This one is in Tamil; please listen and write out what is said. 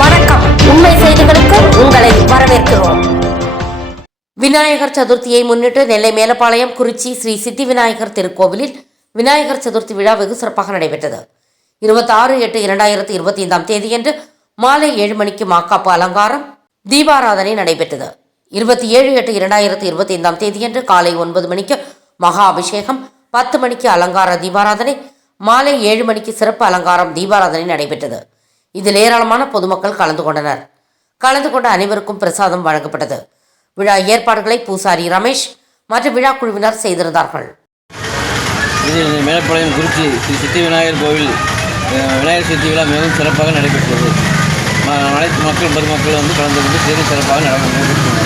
வணக்கம். உண்மை செய்திகளுக்கு உங்களை வரவேற்கிறோம். விநாயகர் சதுர்த்தியை முன்னிட்டு நெல்லை மேலப்பாளையம் குறிச்சி ஸ்ரீ சித்தி விநாயகர் திருக்கோவிலில் விநாயகர் சதுர்த்தி விழா வெகு சிறப்பாக நடைபெற்றது. இருபத்தாறு எட்டு இரண்டாயிரத்தி இருபத்தி ஐந்தாம் தேதியன்று மாலை ஏழு மணிக்கு மாக்காப்பு அலங்காரம் தீபாராதனை நடைபெற்றது. இருபத்தி ஏழு எட்டு இரண்டாயிரத்தி இருபத்தி ஐந்தாம் தேதியன்று காலை ஒன்பது மணிக்கு மகா அபிஷேகம் பத்து மணிக்கு அலங்கார தீபாராதனை மாலை ஏழு மணிக்கு சிறப்பு அலங்காரம் தீபாராதனை நடைபெற்றது. இதில் ஏராளமான பொதுமக்கள் கலந்து கொண்டனர். கலந்து கொண்ட அனைவருக்கும் பிரசாதம் வழங்கப்பட்டது. விழா ஏற்பாடுகளை பூசாரி ரமேஷ் மற்றும் விழா குழுவினர் செய்திருந்தார்கள். இது மேலப்பாளையம் குறிச்சி ஸ்ரீ சித்தி விநாயகர் கோவில் விநாயகர் சதுர்த்தி விழா மிகவும் சிறப்பாக நடைபெற்றது. அனைத்து மக்கள் பொதுமக்கள் வந்து கலந்து கொண்டு சிறு சிறப்பாக நட-